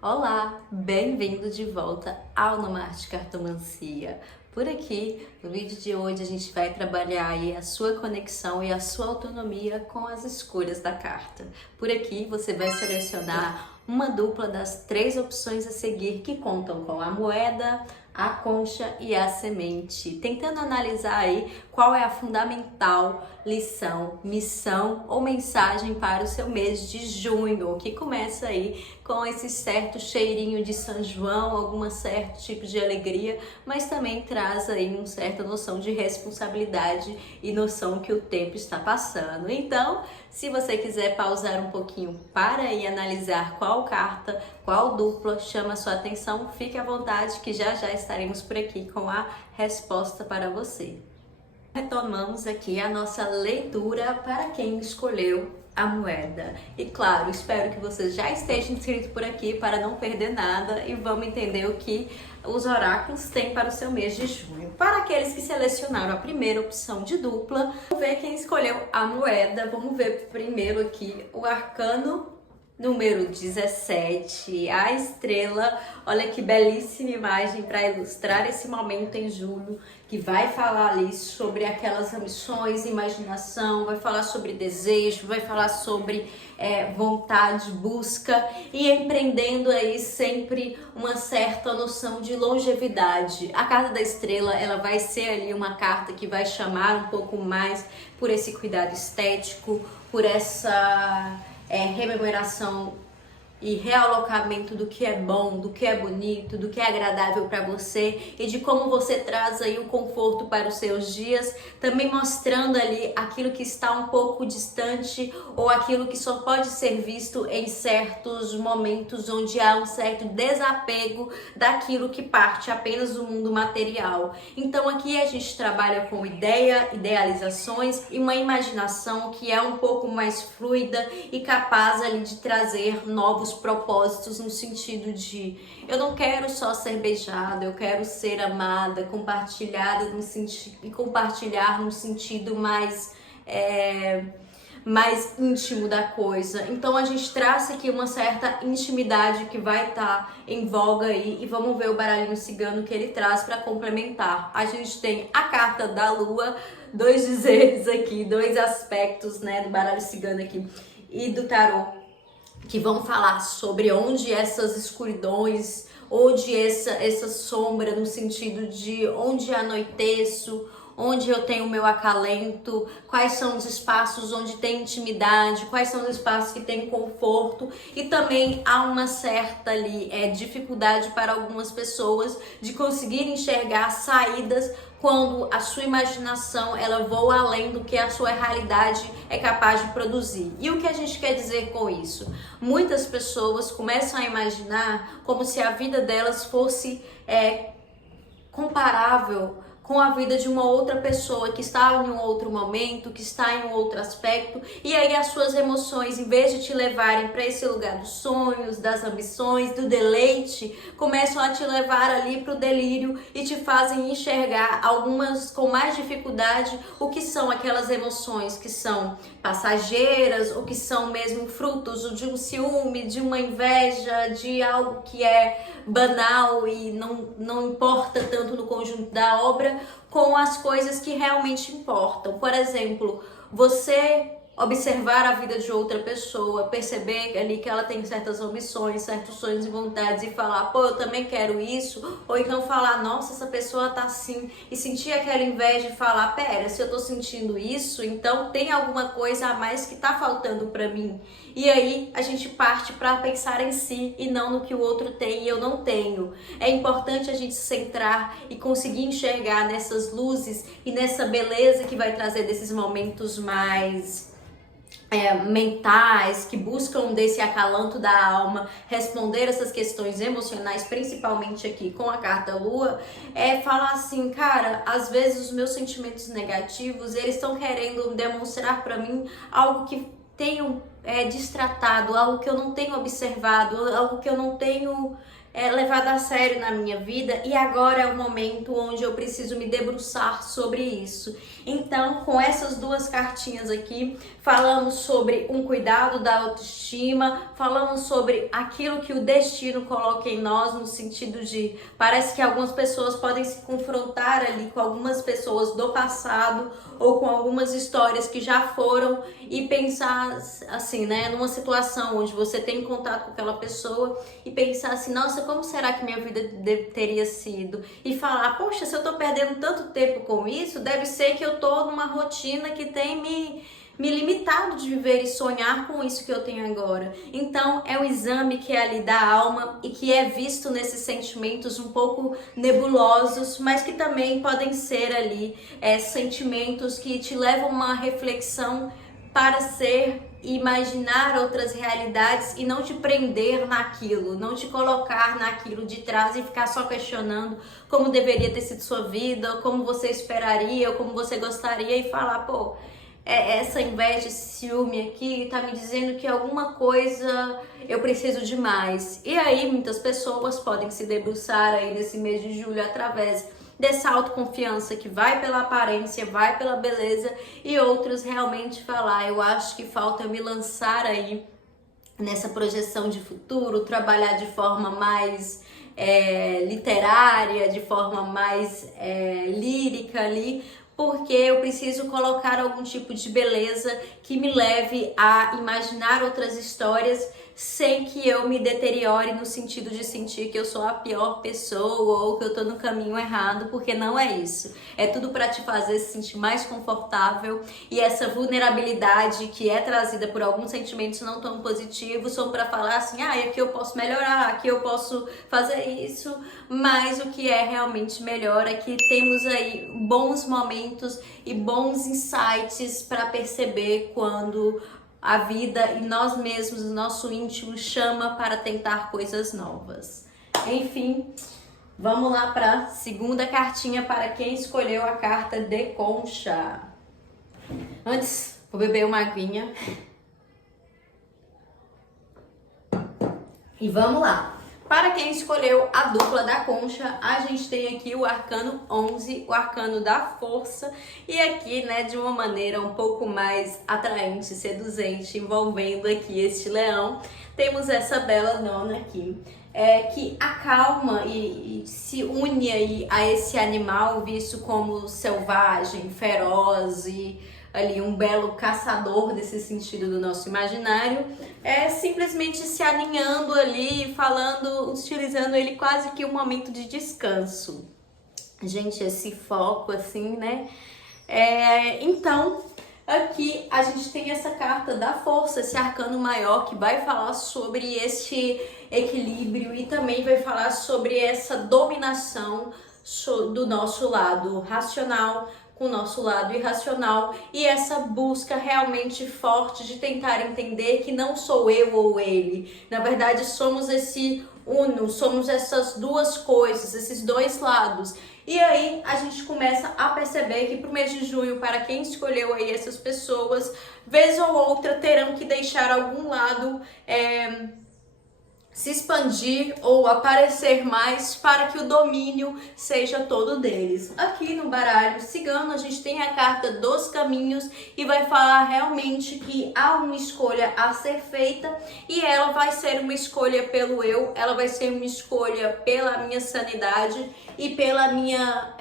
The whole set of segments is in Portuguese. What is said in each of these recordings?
Olá, bem-vindo de volta ao Nomarte Cartomancia. Por aqui, no vídeo de hoje, a gente vai trabalhar aí a sua conexão e a sua autonomia com as escolhas da carta. Por aqui, você vai selecionar uma dupla das 3 opções a seguir que contam com a moeda, a concha e a semente, tentando analisar aí qual é a fundamental lição, missão ou mensagem para o seu mês de junho, que começa aí com esse certo cheirinho de São João, algum certo tipo de alegria, mas também traz aí uma certa noção de responsabilidade e noção que o tempo está passando. Então, se você quiser pausar um pouquinho para aí analisar qual carta, qual dupla chama a sua atenção, fique à vontade que já estaremos por aqui com a resposta para você. Retomamos aqui a nossa leitura para quem escolheu a moeda. E claro, espero que você já esteja inscrito por aqui para não perder nada e vamos entender o que os oráculos têm para o seu mês de junho. Para aqueles que selecionaram a primeira opção de dupla, vamos ver quem escolheu a moeda. Vamos ver primeiro aqui o arcano número 17, a estrela. Olha que belíssima imagem para ilustrar esse momento em julho, que vai falar ali sobre aquelas ambições, imaginação, vai falar sobre desejo, vai falar sobre vontade, busca e empreendendo aí sempre uma certa noção de longevidade. A carta da estrela, ela vai ser ali uma carta que vai chamar um pouco mais por esse cuidado estético, por essa rememoração e realocamento do que é bom, do que é bonito, do que é agradável para você e de como você traz aí o conforto para os seus dias, também mostrando ali aquilo que está um pouco distante ou aquilo que só pode ser visto em certos momentos onde há um certo desapego daquilo que parte apenas do mundo material. Então aqui a gente trabalha com idealizações e uma imaginação que é um pouco mais fluida e capaz ali de trazer novos propósitos no sentido de eu não quero só ser beijada, eu quero ser amada, compartilhada no sentido e compartilhar no sentido mais íntimo da coisa. Então a gente traz aqui uma certa intimidade que vai estar em voga aí e vamos ver o baralhinho cigano que ele traz para complementar. A gente tem a carta da lua, 2 dizeres aqui, 2 aspectos, né, do baralho cigano aqui e do tarô, que vão falar sobre onde essas escuridões, onde essa sombra, no sentido de onde anoiteço, onde eu tenho o meu acalento, quais são os espaços onde tem intimidade, quais são os espaços que tem conforto e também há uma certa ali dificuldade para algumas pessoas de conseguir enxergar saídas quando a sua imaginação ela voa além do que a sua realidade é capaz de produzir. E o que a gente quer dizer com isso? Muitas pessoas começam a imaginar como se a vida delas fosse comparável com a vida de uma outra pessoa que está em um outro momento, que está em um outro aspecto, e aí as suas emoções, em vez de te levarem para esse lugar dos sonhos, das ambições, do deleite, começam a te levar ali para o delírio e te fazem enxergar, algumas com mais dificuldade, o que são aquelas emoções que são passageiras ou que são mesmo frutos de um ciúme, de uma inveja, de algo que é banal e não importa tanto no conjunto da obra, com as coisas que realmente importam. Por exemplo, você observar a vida de outra pessoa, perceber ali que ela tem certas ambições, certos sonhos e vontades e falar, pô, eu também quero isso, ou então falar, nossa, essa pessoa tá assim, e sentir aquela inveja e falar, pera, se eu tô sentindo isso, então tem alguma coisa a mais que tá faltando pra mim. E aí a gente parte para pensar em si e não no que o outro tem e eu não tenho. É importante a gente se centrar e conseguir enxergar nessas luzes e nessa beleza que vai trazer desses momentos mais mentais, que buscam desse acalanto da alma, responder essas questões emocionais, principalmente aqui com a carta Lua, falar assim, cara, às vezes os meus sentimentos negativos, eles estão querendo demonstrar para mim algo que tenho destratado, algo que eu não tenho observado, algo que eu não tenho levado a sério na minha vida, e agora é o momento onde eu preciso me debruçar sobre isso. Então, com essas duas cartinhas aqui, falamos sobre um cuidado da autoestima, falamos sobre aquilo que o destino coloca em nós, no sentido de, parece que algumas pessoas podem se confrontar ali com algumas pessoas do passado ou com algumas histórias que já foram e pensar assim, né, numa situação onde você tem contato com aquela pessoa e pensar assim, nossa, como será que minha vida teria sido? E falar, poxa, se eu tô perdendo tanto tempo com isso, deve ser que eu tô numa rotina que tem me limitado de viver e sonhar com isso que eu tenho agora. Então é um exame que é ali da alma e que é visto nesses sentimentos um pouco nebulosos, mas que também podem ser ali sentimentos que te levam a uma reflexão para ser e imaginar outras realidades e não te prender naquilo, não te colocar naquilo de trás e ficar só questionando como deveria ter sido sua vida, como você esperaria, ou como você gostaria e falar, pô, essa inveja, esse ciúme aqui tá me dizendo que alguma coisa eu preciso de mais. E aí muitas pessoas podem se debruçar aí nesse mês de julho através dessa autoconfiança que vai pela aparência, vai pela beleza, e outros realmente falar, eu acho que falta eu me lançar aí nessa projeção de futuro, trabalhar de forma mais literária, de forma mais lírica ali, porque eu preciso colocar algum tipo de beleza que me leve a imaginar outras histórias sem que eu me deteriore no sentido de sentir que eu sou a pior pessoa ou que eu tô no caminho errado, porque não é isso. É tudo para te fazer se sentir mais confortável, e essa vulnerabilidade que é trazida por alguns sentimentos não tão positivos são para falar assim, aqui eu posso melhorar, aqui eu posso fazer isso, mas o que é realmente melhor é que temos aí bons momentos e bons insights para perceber quando a vida e nós mesmos, o nosso íntimo chama para tentar coisas novas. Enfim, vamos lá para a segunda cartinha para quem escolheu a carta de concha. Antes, vou beber uma aguinha. E vamos lá. Para quem escolheu a dupla da concha, a gente tem aqui o arcano 11, o arcano da força, e aqui, né, de uma maneira um pouco mais atraente, seduzente, envolvendo aqui este leão, temos essa bela nona aqui, que acalma e se une aí a esse animal visto como selvagem, feroz e ali um belo caçador desse sentido do nosso imaginário, simplesmente se alinhando ali, falando, utilizando ele quase que um momento de descanso. Gente, esse foco assim, né? Então, aqui a gente tem essa carta da força, esse arcano maior que vai falar sobre este equilíbrio e também vai falar sobre essa dominação do nosso lado racional com o nosso lado irracional, e essa busca realmente forte de tentar entender que não sou eu ou ele. Na verdade, somos esse uno, somos essas duas coisas, esses dois lados. E aí a gente começa a perceber que pro mês de junho, para quem escolheu aí essas pessoas, vez ou outra terão que deixar algum lado se expandir ou aparecer mais para que o domínio seja todo deles. Aqui no baralho cigano a gente tem a carta dos caminhos e vai falar realmente que há uma escolha a ser feita, e ela vai ser uma escolha pelo eu, ela vai ser uma escolha pela minha sanidade e pela minha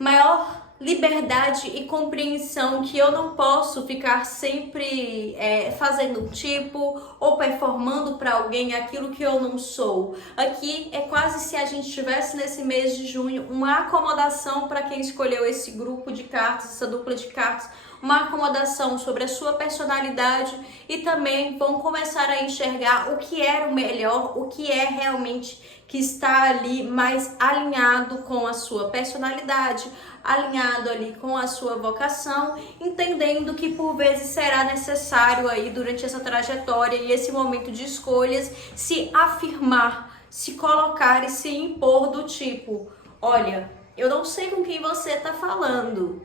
maior liberdade e compreensão, que eu não posso ficar sempre fazendo um tipo ou performando para alguém aquilo que eu não sou. Aqui é quase se a gente tivesse nesse mês de junho uma acomodação para quem escolheu esse grupo de cartas, essa dupla de cartas, uma acomodação sobre a sua personalidade, e também vão começar a enxergar o que era o melhor, o que é realmente que está ali mais alinhado com a sua personalidade, alinhado ali com a sua vocação, entendendo que por vezes será necessário aí durante essa trajetória e esse momento de escolhas se afirmar, se colocar e se impor do tipo, olha, eu não sei com quem você está falando,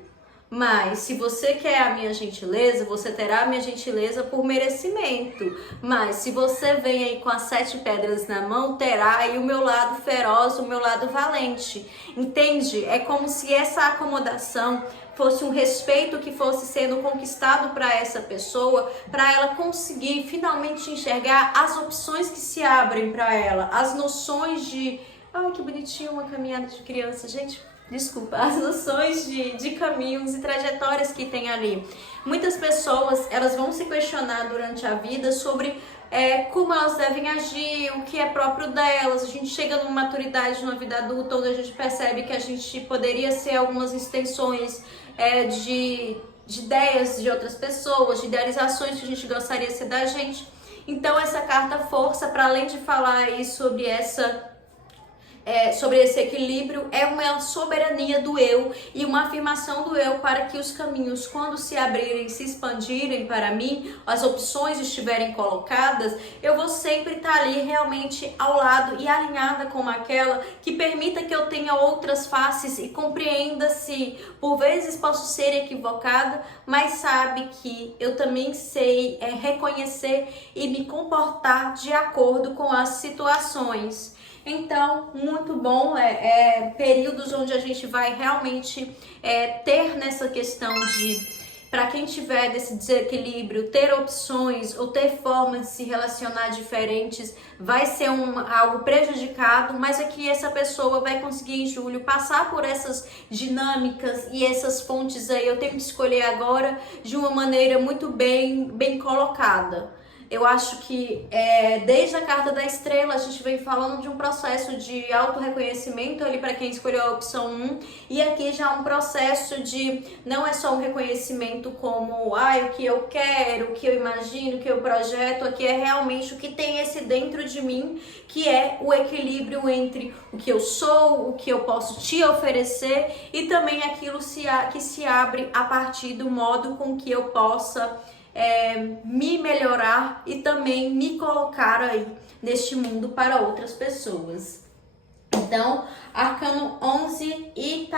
Mas se você quer a minha gentileza, você terá a minha gentileza por merecimento. Mas se você vem aí com as 7 pedras na mão, terá aí o meu lado feroz, o meu lado valente. Entende? É como se essa acomodação fosse um respeito que fosse sendo conquistado para essa pessoa, para ela conseguir finalmente enxergar as opções que se abrem para ela, as noções de... Ai, que bonitinho, uma caminhada de criança, gente. Desculpa, as noções de caminhos e trajetórias que tem ali. Muitas pessoas, elas vão se questionar durante a vida sobre como elas devem agir, o que é próprio delas. A gente chega numa maturidade, numa vida adulta, onde a gente percebe que a gente poderia ser algumas extensões de ideias de outras pessoas, de idealizações que a gente gostaria de ser da gente. Então essa carta força, para além de falar aí sobre sobre esse equilíbrio, é uma soberania do eu e uma afirmação do eu para que os caminhos, quando se abrirem, se expandirem para mim, as opções estiverem colocadas, eu vou sempre estar ali realmente ao lado e alinhada com aquela que permita que eu tenha outras faces e compreenda-se. Por vezes posso ser equivocada, mas sabe que eu também sei reconhecer e me comportar de acordo com as situações. Então, muito bom, períodos onde a gente vai realmente ter nessa questão de, para quem tiver desse desequilíbrio, ter opções ou ter formas de se relacionar diferentes, vai ser algo prejudicado, mas é que essa pessoa vai conseguir em julho passar por essas dinâmicas e essas fontes aí, eu tenho que escolher agora de uma maneira muito bem colocada. Eu acho que desde a carta da estrela a gente vem falando de um processo de autorreconhecimento ali para quem escolheu a opção 1, e aqui já um processo de, não é só um reconhecimento como o que eu quero, o que eu imagino, o que eu projeto, aqui é realmente o que tem esse dentro de mim, que é o equilíbrio entre o que eu sou, o que eu posso te oferecer e também aquilo que se abre a partir do modo com que eu possa me melhorar e também me colocar aí neste mundo para outras pessoas. Então, Arcano 11 e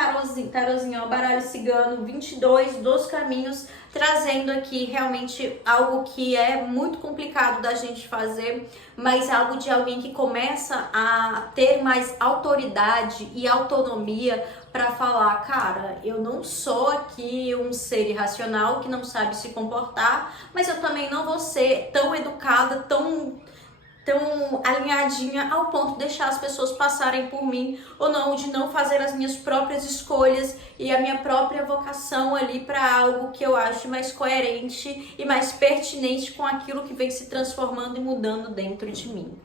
Tarozinho, baralho cigano 22 dos caminhos, trazendo aqui realmente algo que é muito complicado da gente fazer, mas algo de alguém que começa a ter mais autoridade e autonomia para falar, cara, eu não sou aqui um ser irracional que não sabe se comportar, mas eu também não vou ser tão educada, tão alinhadinha ao ponto de deixar as pessoas passarem por mim, ou não, de não fazer as minhas próprias escolhas e a minha própria vocação ali para algo que eu acho mais coerente e mais pertinente com aquilo que vem se transformando e mudando dentro de mim.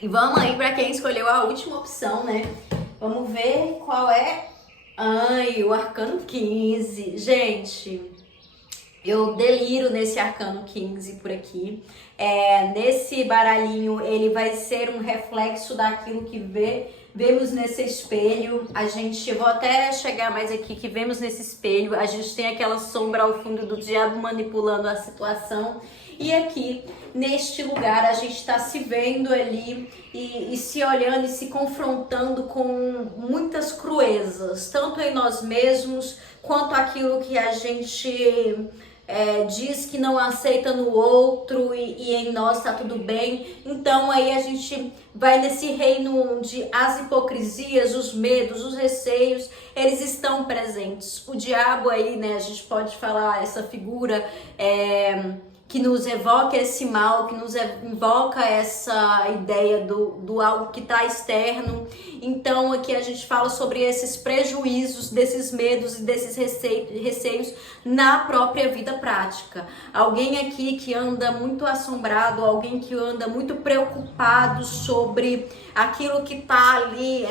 E vamos aí para quem escolheu a última opção, né? Vamos ver qual é. O Arcano 15. Gente, eu deliro nesse Arcano 15 por aqui. Nesse baralhinho, ele vai ser um reflexo daquilo que vemos nesse espelho. Eu vou até chegar mais aqui, que vemos nesse espelho. A gente tem aquela sombra ao fundo do diabo manipulando a situação. E aqui, neste lugar, a gente está se vendo ali e se olhando e se confrontando com muitas cruezas, tanto em nós mesmos, quanto aquilo que a gente diz que não aceita no outro e em nós tá tudo bem. Então aí a gente vai nesse reino onde as hipocrisias, os medos, os receios, eles estão presentes. O diabo aí, né, a gente pode falar, essa figura que nos evoca esse mal, que nos invoca essa ideia do algo que está externo. Então aqui a gente fala sobre esses prejuízos, desses medos e desses receios na própria vida prática. Alguém aqui que anda muito assombrado, alguém que anda muito preocupado sobre aquilo que está ali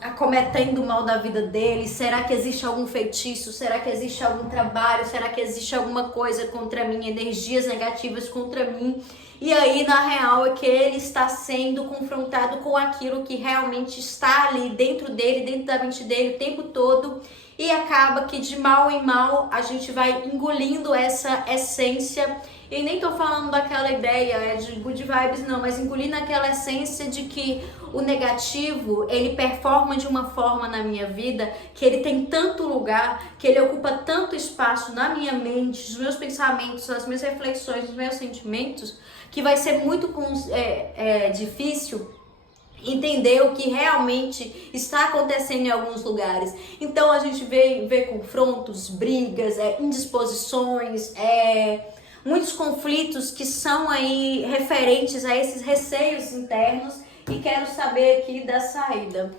acometendo o mal da vida dele. Será que existe algum feitiço? Será que existe algum trabalho? Será que existe alguma coisa contra mim? Energias negativas contra mim? E aí, na real, é que ele está sendo confrontado com aquilo que realmente está ali dentro dele, dentro da mente dele o tempo todo. E acaba que de mal em mal a gente vai engolindo essa essência E nem tô falando daquela ideia de good vibes não, mas engolir naquela essência de que o negativo, ele performa de uma forma na minha vida, que ele tem tanto lugar, que ele ocupa tanto espaço na minha mente, nos meus pensamentos, nas minhas reflexões, nos meus sentimentos, que vai ser muito difícil entender o que realmente está acontecendo em alguns lugares. Então a gente vê confrontos, brigas, indisposições, muitos conflitos que são aí referentes a esses receios internos, e quero saber aqui da saída.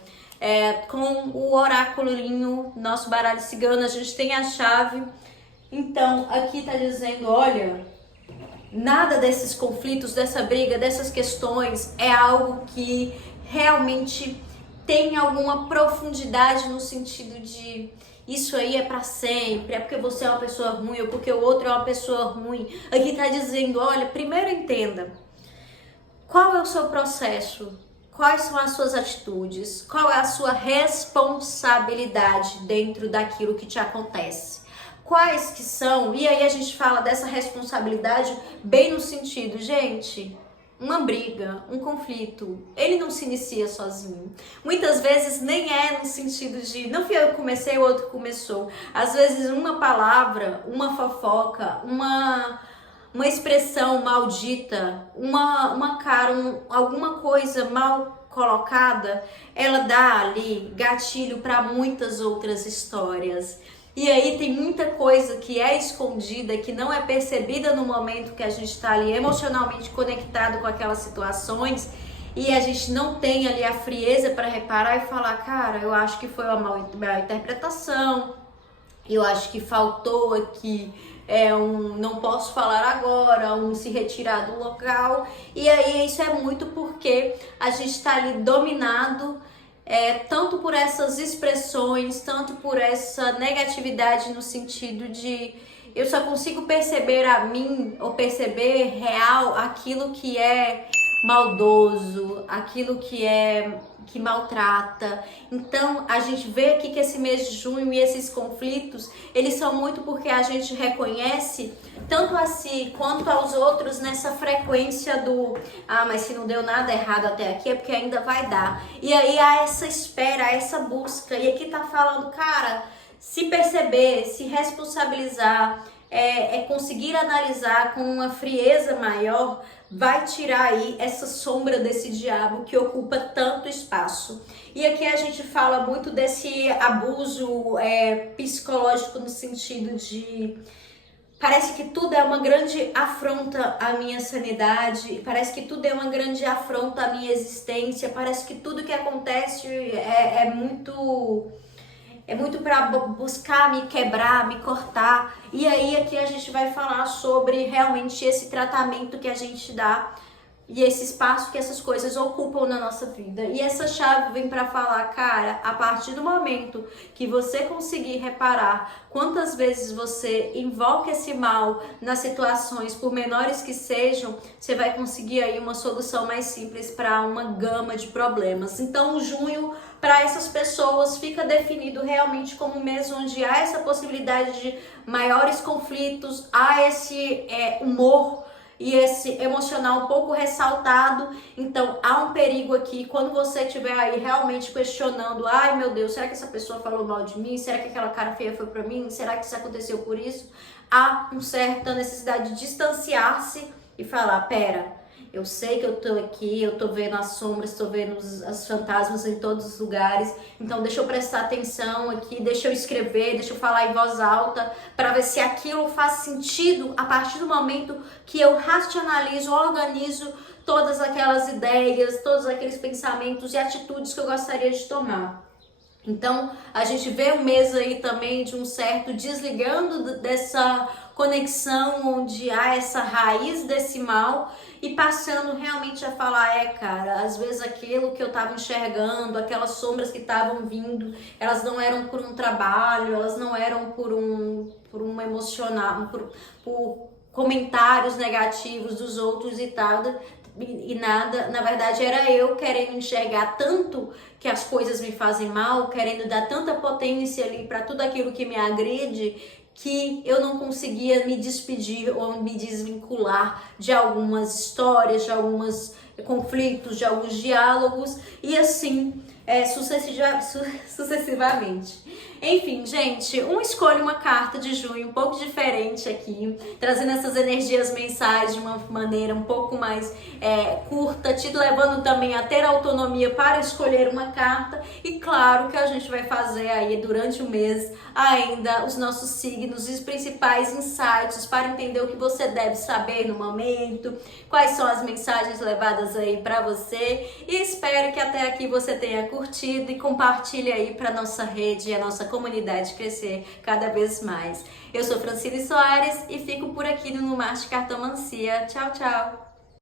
Com o oráculozinho, nosso baralho cigano, a gente tem a chave. Então aqui tá dizendo, olha, nada desses conflitos, dessa briga, dessas questões é algo que realmente tem alguma profundidade no sentido de isso aí é pra sempre, é porque você é uma pessoa ruim ou porque o outro é uma pessoa ruim. Aqui tá dizendo, olha, primeiro entenda qual é o seu processo, quais são as suas atitudes, qual é a sua responsabilidade dentro daquilo que te acontece. Quais que são, e aí a gente fala dessa responsabilidade bem no sentido, gente, uma briga, um conflito, ele não se inicia sozinho. Muitas vezes nem é no sentido de, não fui eu que comecei, o outro começou. Às vezes uma palavra, uma fofoca, uma expressão maldita, uma cara, alguma coisa mal colocada, ela dá ali gatilho para muitas outras histórias. E aí tem muita coisa que é escondida, que não é percebida no momento que a gente está ali emocionalmente conectado com aquelas situações, e a gente não tem ali a frieza para reparar e falar, cara, eu acho que foi uma mal interpretação, eu acho que faltou aqui não posso falar agora, se retirar do local. E aí isso é muito porque a gente está ali dominado tanto por essas expressões, tanto por essa negatividade no sentido de eu só consigo perceber a mim ou perceber real aquilo que é maldoso, aquilo que maltrata. Então a gente vê aqui que esse mês de junho e esses conflitos, eles são muito porque a gente reconhece tanto a si quanto aos outros nessa frequência do mas se não deu nada errado até aqui é porque ainda vai dar. E aí há essa espera, essa busca, e aqui tá falando, cara, se perceber, se responsabilizar, conseguir analisar com uma frieza maior, vai tirar aí essa sombra desse diabo que ocupa tanto espaço. E aqui a gente fala muito desse abuso psicológico no sentido de parece que tudo é uma grande afronta à minha sanidade, parece que tudo é uma grande afronta à minha existência, parece que tudo que acontece é muito para buscar me quebrar, me cortar. E aí aqui a gente vai falar sobre realmente esse tratamento que a gente dá e esse espaço que essas coisas ocupam na nossa vida. E essa chave vem para falar, cara, a partir do momento que você conseguir reparar quantas vezes você invoca esse mal nas situações, por menores que sejam, você vai conseguir aí uma solução mais simples para uma gama de problemas. Então, junho, para essas pessoas, fica definido realmente como um mês onde há essa possibilidade de maiores conflitos, há esse humor e esse emocional um pouco ressaltado. Então há um perigo aqui quando você estiver aí realmente questionando, ai meu Deus, será que essa pessoa falou mal de mim? Será que aquela cara feia foi pra mim? Será que isso aconteceu por isso? Há uma certa necessidade de distanciar-se e falar, pera, eu sei que eu tô aqui, eu tô vendo as sombras, tô vendo as fantasmas em todos os lugares, então deixa eu prestar atenção aqui, deixa eu escrever, deixa eu falar em voz alta, para ver se aquilo faz sentido a partir do momento que eu racionalizo, organizo todas aquelas ideias, todos aqueles pensamentos e atitudes que eu gostaria de tomar. Então, a gente vê um mês aí também de um certo desligando dessa conexão onde há essa raiz desse mal e passando realmente a falar, cara, às vezes aquilo que eu estava enxergando, aquelas sombras que estavam vindo, elas não eram por um trabalho, elas não eram por um emocional, por comentários negativos dos outros e tal, e nada, na verdade era eu querendo enxergar tanto que as coisas me fazem mal, querendo dar tanta potência ali para tudo aquilo que me agride, que eu não conseguia me despedir ou me desvincular de algumas histórias, de alguns conflitos, de alguns diálogos e assim sucessivamente. Enfim, gente, escolhe uma carta de junho um pouco diferente aqui, trazendo essas energias mensais de uma maneira um pouco mais curta, te levando também a ter autonomia para escolher uma carta. E claro que a gente vai fazer aí durante o mês ainda os nossos signos e os principais insights para entender o que você deve saber no momento, quais são as mensagens levadas aí para você. E espero que até aqui você tenha curtido e compartilhe aí para nossa rede e a nossa comunidade crescer cada vez mais. Eu sou Francine Soares e fico por aqui no Marte Cartomancia. Tchau, tchau!